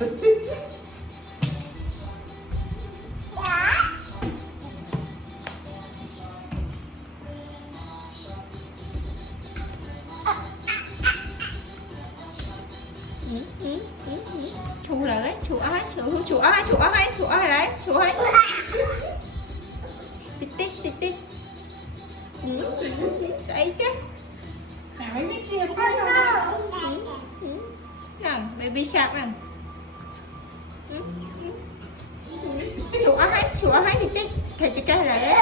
Chú là đấy, chú ai đấy, chú ai tích tích đấy chứ Nào mấy kia thấy không? nào baby shark nào chú ai thì tích thầy cái đấy